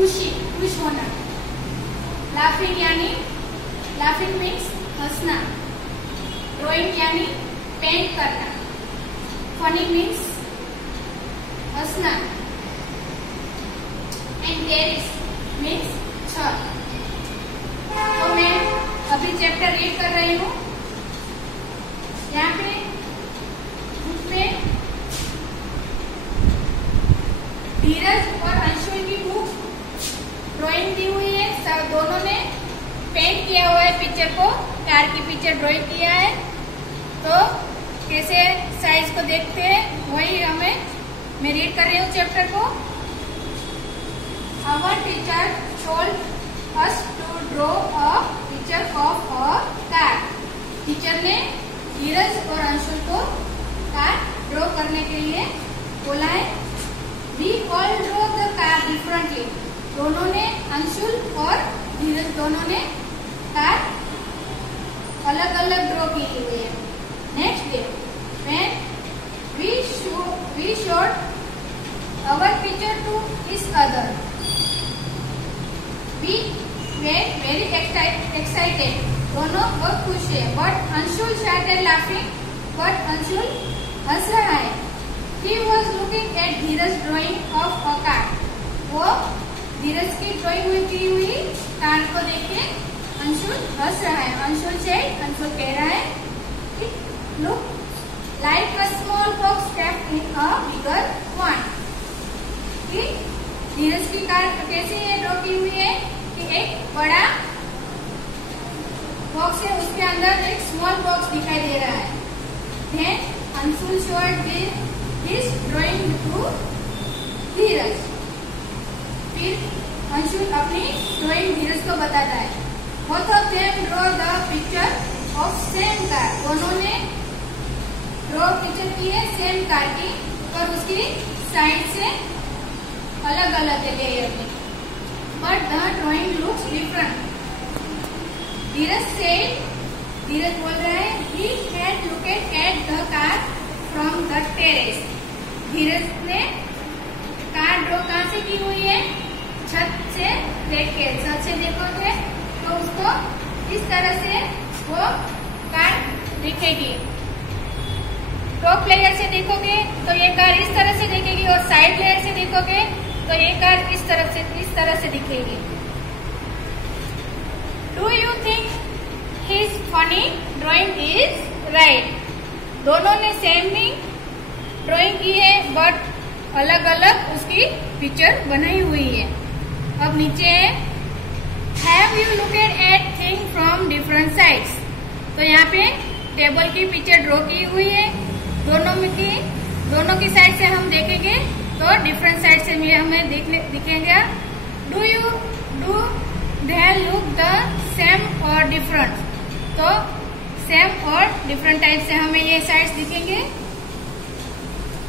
खुशी, खुश होना। लाफिंग यानी लाफिंग मीन्स हंसना। ड्राइंग यानी पेंट करना। फनी मीन्स हंसना। एंड टेरेस मीन्स छत। तो मैं अभी चैप्टर रीड कर रही हूँ। यहाँ पे बुक में धीरज और अंशुल की बुक ड्राइंग दी हुई है। सब दोनों ने पेंट किया हुआ है पिक्चर को, कार की पिक्चर ड्राइंग किया है। तो कैसे साइज को देखते हैं वही मैं रीड कर रही हूँ चैप्टर को। Our teacher told us to draw a picture of a car. Teacher ने धीरज और अंशुल को कार ड्रॉ करने के लिए बोला है। We all draw the car differently. दोनों ने, अंशुल और धीरज दोनों ने कार अलग अलग ड्रॉ की हुई है। Next day when we showed our picture to each other, we were very excited. दोनों बहुत खुश है। But Anshul started laughing. But Anshul हंस रहा है। He was looking at Dheeraj drawing of a car. वो धीरज की ड्राइंग की हुई कार को देख के अंशुल हंस रहा है। अंशुल कह रहा है कि look like a small box kept in a bigger one. कि धीरज की कार कैसे ये ड्रॉ की हुई है कि एक बड़ा बॉक्स है, उसके अंदर एक स्मॉल बॉक्स दिखाई दे रहा है। Then Anshul showed his drawing to धीरज। फिर अंशुल अपनी ड्राइंग धीरज को बताता है। Both of them draw the picture of same car। दोनों ने ड्रॉ पिक्चर की है सेम कार की, पर उसकी साइड से अलग अलग है लेयर में। But the drawing looks different। धीरज बोल रहा है he had looked at the car from the terrace। धीरज ने कार ड्रॉ कहाँ से की हुई है? छत से देख के। छत से देखोगे तो उसको इस तरह से वो कार दिखेगी। टॉप लेयर से देखोगे तो ये कार इस तरह से दिखेगी, और साइड लेयर से देखोगे तो ये कार इस तरह से दिखेगी। Do you think his funny drawing is right. दोनों ने सेम ही ड्राइंग की है, बट अलग अलग उसकी पिक्चर बनाई हुई है। अब नीचे है have you looked at thing from different sides. तो यहाँ पे टेबल की पिक्चर ड्रॉ की हुई है। दोनों की साइड से हम देखेंगे तो डिफरेंट साइड से भी हमें दिखेगा। Do they look the same और डिफरेंट। तो सेम और डिफरेंट टाइप से हमें ये साइड्स दिखेंगे।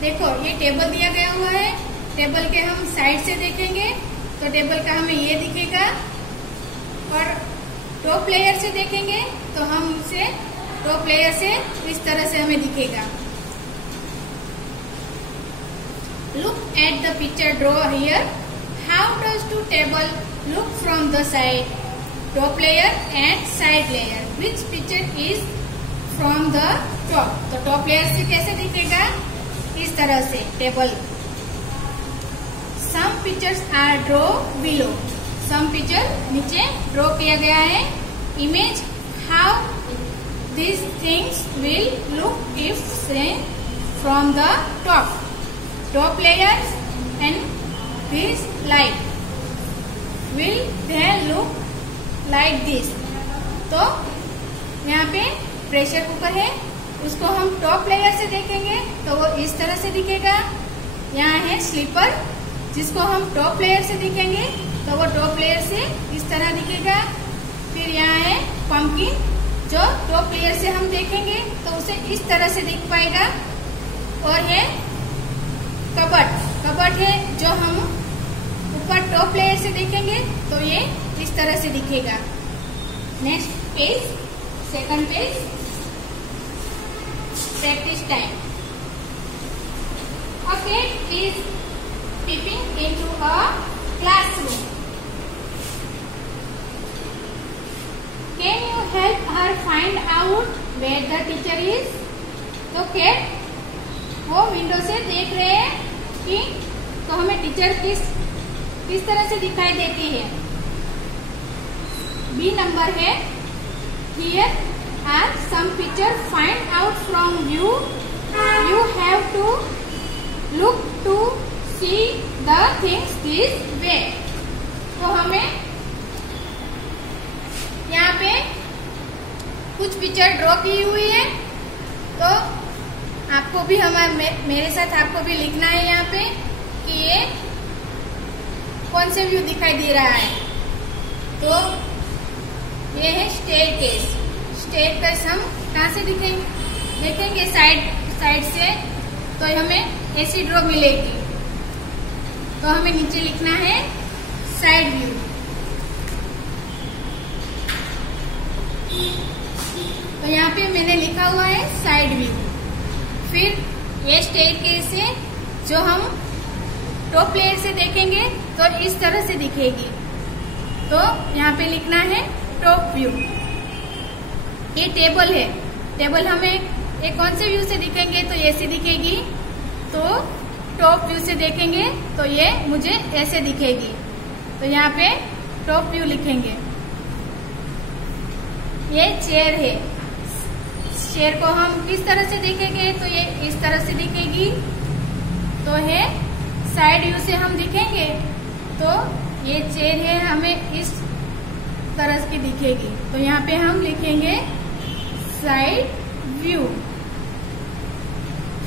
देखो ये टेबल दिया गया हुआ है। टेबल के हम साइड से देखेंगे तो टेबल का हमें ये दिखेगा, और टॉप लेयर से देखेंगे तो हम उसे टॉप लेयर से इस तरह से हमें दिखेगा। Look at the picture draw here. How does two table look from the side? Top layer and side layer. Which picture is from the top? तो टॉप लेयर से कैसे दिखेगा? इस तरह से table. Some pictures are draw below. Some picture नीचे draw किया गया है। Image how these things will look if seen from the top. Top layers and this light will they look like this. तो यहाँ पे प्रेशर कुकर है, उसको हम टॉप लेयर से देखेंगे तो वो इस तरह से दिखेगा। यहाँ है स्लीपर, जिसको हम टॉप लेयर से देखेंगे तो वो टॉप लेयर से इस तरह दिखेगा। फिर यहाँ है पंपकिन, जो टॉप लेयर से हम देखेंगे तो उसे इस तरह से दिख पाएगा। और ये कबर्ड है, जो हम ऊपर टॉप लेयर से देखेंगे तो ये इस तरह से दिखेगा। Next page, second page, practice time. A cat is peeping into a classroom. Can you help her find out where the teacher is. तो कैट वो विंडो से देख रहे हैं कि तो हमें टीचर किस तरह से दिखाई देती है। बी नंबर है here are some picture find out from view you have to look to see the things this way. तो हमें यहाँ पे कुछ पिक्चर ड्रॉ की हुई है, तो आपको भी मेरे साथ आपको भी लिखना है यहाँ पे कि ये कौन से व्यू दिखाई दे रहा है। तो ये है स्टेयरकेस। स्टेयरकेस हम कहाँ से देखेंगे साइड से, तो हमें ऐसी ड्रॉ मिलेगी। तो हमें नीचे लिखना है साइड व्यू। तो यहाँ पे मैंने लिखा हुआ है साइड व्यू। फिर ये स्टेयरकेस है जो हम टॉप लेयर से देखेंगे तो इस तरह से दिखेगी। तो यहाँ पे लिखना है टॉप व्यू। ये टेबल है, टेबल हमें एक कौन से व्यू से दिखेंगे तो ऐसे दिखेगी। तो टॉप व्यू से देखेंगे तो ये मुझे ऐसे दिखेगी। तो यहाँ पे टॉप व्यू लिखेंगे। ये चेयर है, चेयर को हम किस तरह से देखेंगे तो ये इस तरह से दिखेगी। तो है साइड व्यू से हम दिखेंगे तो ये चेयर है हमें इस तरह की दिखेगी। तो यहाँ पे हम लिखेंगे साइड व्यू।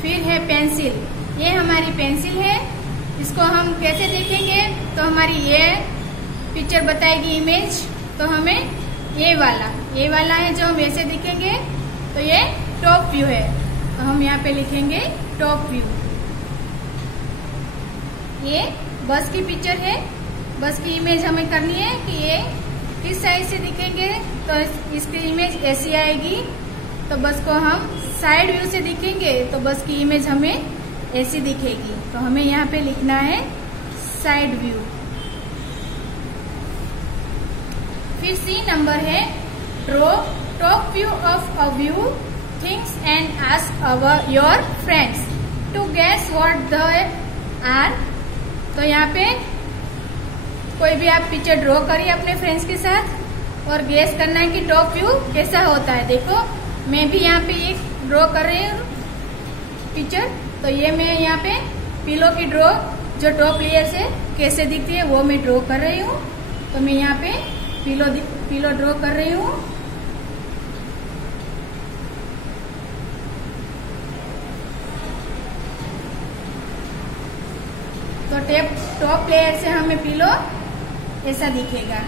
फिर है पेंसिल, ये हमारी पेंसिल है। इसको हम कैसे देखेंगे तो हमारी ये पिक्चर बताएगी इमेज। तो हमें ये वाला है जो हम ऐसे दिखेंगे तो ये टॉप व्यू है। तो हम यहाँ पे लिखेंगे टॉप व्यू। ये बस की पिक्चर है, बस की इमेज हमें करनी है कि ये किस साइड से दिखेंगे तो इसकी इमेज ऐसी आएगी। तो बस को हम साइड व्यू से दिखेंगे तो बस की इमेज हमें ऐसी दिखेगी। तो हमें यहाँ पे लिखना है साइड व्यू। फिर सी नंबर है draw top view of a view things and ask your friends to guess what they are. तो यहाँ पे कोई भी आप पिक्चर ड्रॉ करिए अपने फ्रेंड्स के साथ और गेस करना है कि टॉप व्यू कैसा होता है। देखो मैं भी यहाँ पे एक ड्रॉ कर रही हूँ पिक्चर। तो ये मैं यहाँ पे पिलो की ड्रॉ जो टॉप लेयर से कैसे दिखती है वो मैं ड्रॉ कर रही हूँ। तो मैं यहाँ पे पिलो ड्रॉ कर रही हूँ। तो टॉप लेयर से हमें पिलो ऐसा दिखेगा।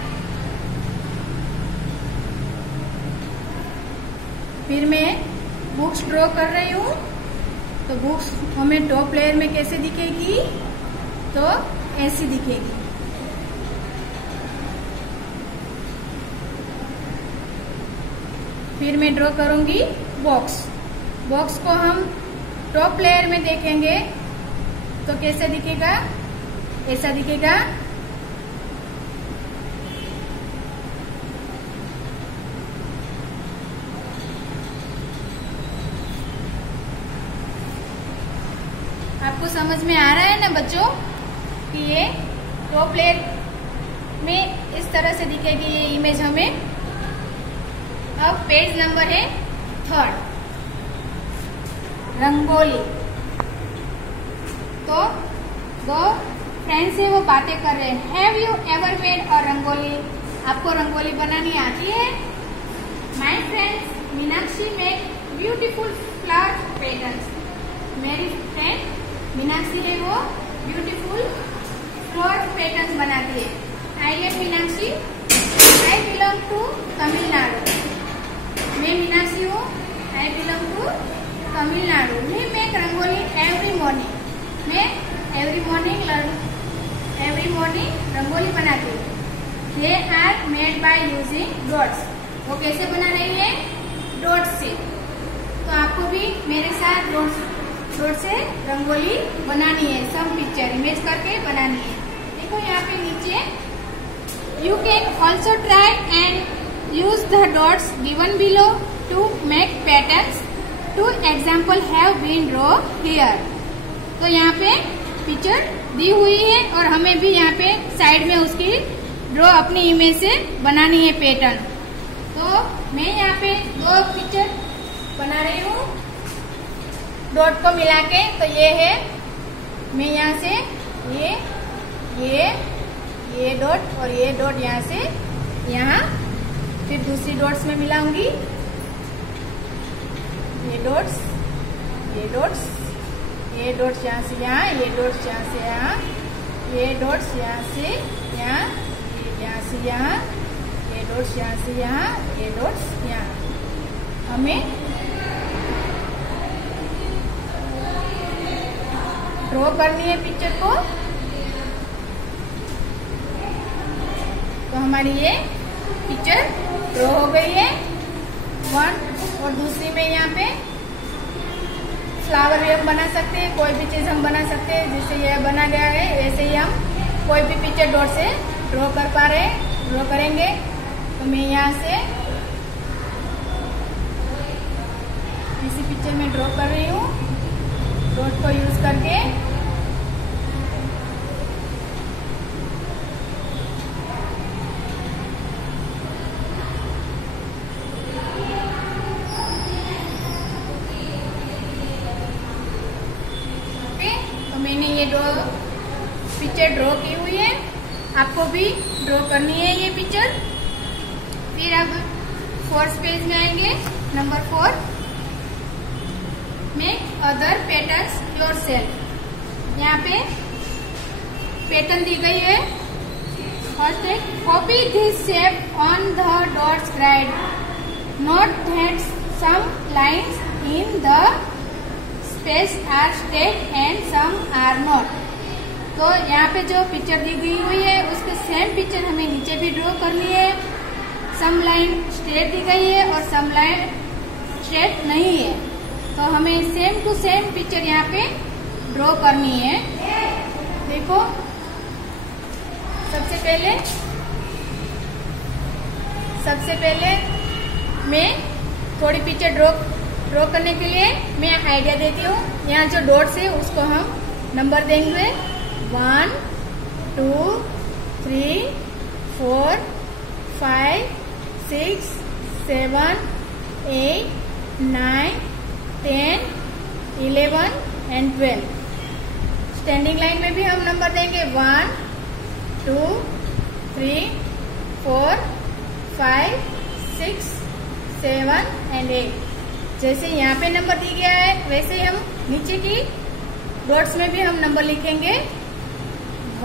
फिर मैं बुक्स ड्रॉ कर रही हूँ। तो बुक्स हमें टॉप लेयर में कैसे दिखेगी तो ऐसी दिखेगी। फिर मैं ड्रॉ करूंगी बॉक्स। बॉक्स को हम टॉप लेयर में देखेंगे तो कैसे दिखेगा, ऐसा दिखेगा। आपको समझ में आ रहा है ना बच्चों कि ये टॉप लेयर में इस तरह से दिखेगी ये इमेज हमें। अब पेज नंबर है 3 रंगोली। तो दो फ्रेंड्स है वो बातें कर रहे हैं। Have you ever made a rangoli. आपको रंगोली बनानी आती है। My friends Meenakshi make beautiful flower patterns. मेरी फ्रेंड मीनाक्षी है वो ब्यूटीफुल फ्लावर पैटर्न्स बनाती है। I am Meenakshi, I belong to Tamil Nadu. मैं मीनाक्षी हूँ, I belong to Tamil Nadu. We make rangoli every morning. मैं एवरी मॉर्निंग रंगोली बनाती हूँ। They are made by using dots. वो कैसे बना रही है, डॉट्स से। तो आपको भी मेरे साथ डॉट से रंगोली बनानी है। सब पिक्चर इमेज करके बनानी है। देखो यहाँ पे नीचे you can also try and use the dots given below to make patterns. Two example have been drawn here. तो यहाँ पे पिक्चर दी हुई है और हमें भी यहाँ पे साइड में उसकी ड्रॉ अपनी इमेज से बनानी है पैटर्न। तो मैं यहाँ पे दो पिक्चर बना रही हूँ डॉट को मिला के। तो ये है, मैं यहाँ से ये डॉट और ये डॉट यहाँ से यहाँ, फिर दूसरी डॉट्स में मिलाऊंगी। ये डॉट्स यहाँ से यहाँ, ये डॉट्स यहाँ से यहाँ, ये डॉट्स यहाँ से यहाँ, यहाँ से यहाँ, ये डॉट्स यहाँ से यहाँ, ये डॉट्स यहाँ। हमें ड्रॉ करनी है पिक्चर को। तो हमारी ये पिक्चर ड्रॉ हो गई है वन। और दूसरी में यहाँ पे फ्लावर भी हम बना सकते हैं, कोई भी चीज हम बना सकते हैं। जिससे यह बना गया है वैसे ही हम कोई भी पिक्चर डॉट से ड्रॉ कर पा रहे हैं, ड्रॉ करेंगे। तो मैं यहाँ से इसी पिक्चर में ड्रॉ कर रही हूँ डॉट को यूज करके। तो मैंने ये पिक्चर ड्रॉ की हुई है, आपको भी ड्रॉ करनी है ये पिक्चर। फिर अब 4th पेज में आएंगे, number 4, make other patterns yourself. यहाँ पे पैटर्न दी गई है। फर्स्ट है, copy this shape on the dots right, note that some lines in the space are straight and some are not. तो यहाँ पे जो पिक्चर दी गई हुई है उसके सेम पिक्चर हमें नीचे भी ड्रॉ करनी है। सम लाइन स्ट्रेट दी गई है और सम लाइन स्ट्रेट नहीं है। तो हमें सेम टू सेम पिक्चर यहाँ पे ड्रॉ करनी है। देखो, सबसे पहले मैं थोड़ी पिक्चर ड्रॉ करने के लिए मैं आइडिया देती हूँ। यहाँ जो डॉट्स है उसको हम नंबर देंगे 1 2 3 4 5 6 7 8 9 10 11 एंड 12। स्टैंडिंग लाइन में भी हम नंबर देंगे 1 2 3 4 5 6 7 एंड 8। जैसे यहाँ पे नंबर दी गया है वैसे ही हम नीचे की डॉट्स में भी हम नंबर लिखेंगे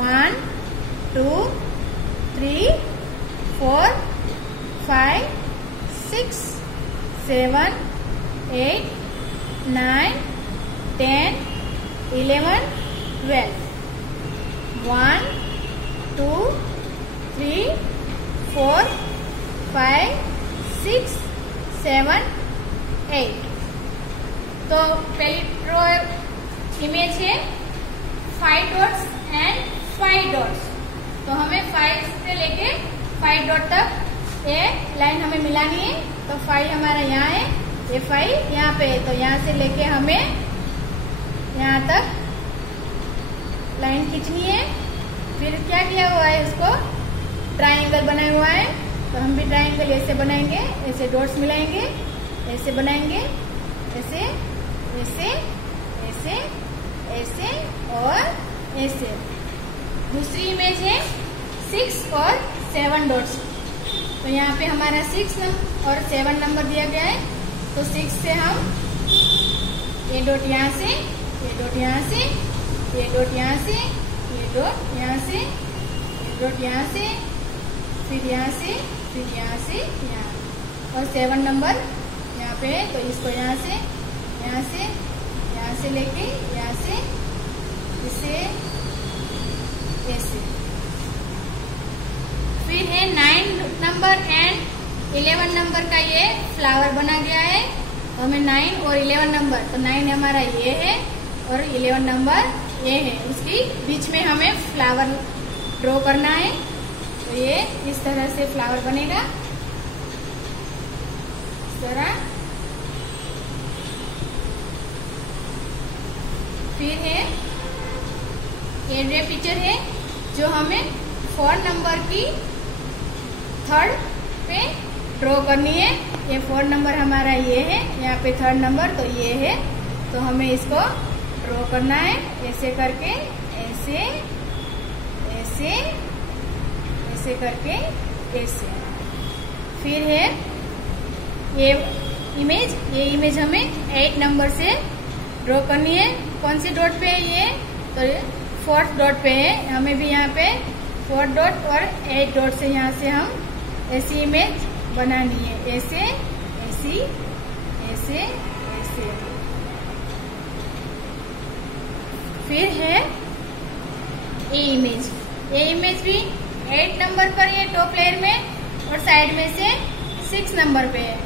1 2 3 4 5 6 7 8 9 10 11 12। 1 2 3 4 5 6 7 8। तो पहली ड्रॉ इमेज है 5 डॉट्स एंड 5 डॉट्स। तो हमें 5 से लेके 5 डॉट तक ये लाइन हमें मिलानी है। तो 5 हमारा यहाँ है, ये 5 यहाँ पे है। तो यहाँ से लेके हमें यहाँ तक लाइन खींचनी है। फिर क्या किया हुआ है, उसको ट्रायंगल बनाया हुआ है। तो हम भी ट्रायंगल ऐसे बनाएंगे, ऐसे डॉट्स मिलाएंगे, ऐसे बनाएंगे, ऐसे ऐसे ऐसे ऐसे और ऐसे। दूसरी इमेज है 6 और 7 डॉट्स। तो यहाँ पे हमारा 6 और 7 नंबर दिया गया है। तो 6 से हम ये डॉट यहाँ से, ये डॉट यहाँ से, ये डॉट यहाँ से, ये डॉट यहाँ से, ये डॉट यहाँ से, फिर यहाँ से, फिर यहाँ से यहाँ। और 7 नंबर यहाँ पे है। तो इसको यहाँ से, यहाँ से, यहाँ से लेके यहाँ से इसे ऐसे। फिर है 9 नंबर एंड 11 नंबर का ये फ्लावर बना गया है। तो हमें 9 और 11 नंबर, तो 9 हमारा ये है और 11 नंबर ये है, उसकी बीच में हमें फ्लावर ड्रॉ करना है। तो ये इस तरह से फ्लावर बनेगा। तरह। फिर है ये पिक्चर है जो हमें 4 नंबर की थर्ड पे ड्रॉ करनी है। ये 4 नंबर हमारा ये है, यहाँ पे 3rd नंबर तो ये है, तो हमें इसको ड्रॉ करना है ऐसे करके, ऐसे ऐसे ऐसे करके ऐसे। फिर है ये इमेज हमें 8 नंबर से ड्रॉ करनी है। कौन सी डॉट पे है ये? तो 4th डॉट पे है। हमें भी यहाँ पे 4th डॉट और 8 डॉट से यहाँ से हम ऐसी इमेज बनानी है, ऐसे ऐसी ऐसे ऐसे। फिर है ये इमेज भी 8 नंबर पर ये टॉप लेयर में और साइड में से 6 नंबर पे है।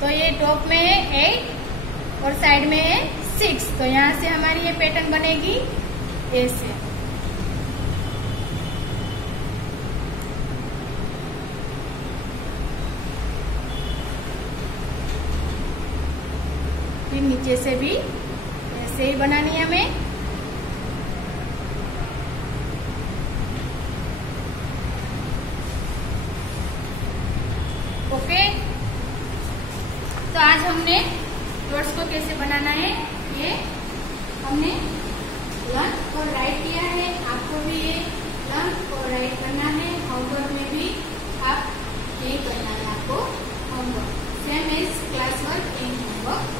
तो ये टॉप में है 8 और साइड में है 6, तो यहाँ से हमारी ये पैटर्न बनेगी ऐसे। फिर नीचे से भी ऐसे ही बनानी है हमें। ओके, तो आज हमने डॉट्स को कैसे बनाना है ये हमने लर्न और राइट किया है। आपको भी ये लर्न और राइट करना है। होमवर्क में भी आप ये करना है आपको homework, same as class work in homework.